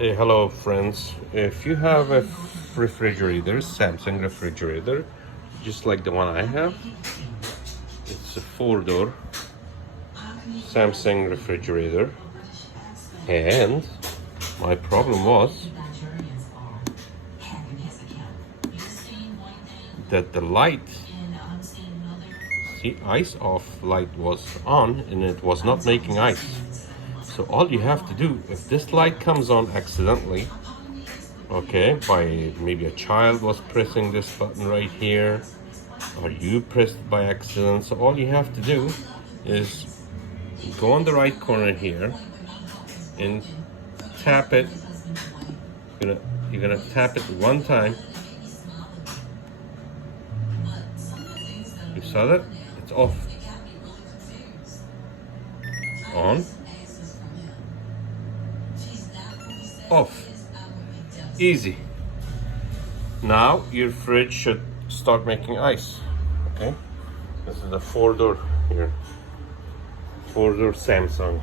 Hey, hello friends. If you have a refrigerator, Samsung refrigerator, just like the one I have, it's a 4-door Samsung refrigerator. And my problem was that the light, see, ice off light was on and it was not making ice. So all you have to do, if this light comes on accidentally, okay, by maybe a child was pressing this button right here, or you pressed it by accident, so all you have to do is go on the right corner here and tap it. You're gonna tap it one time. You saw that? It's off. On. Off. Easy. Now your fridge should start making ice. Okay, this is a 4-door here, 4-door Samsung.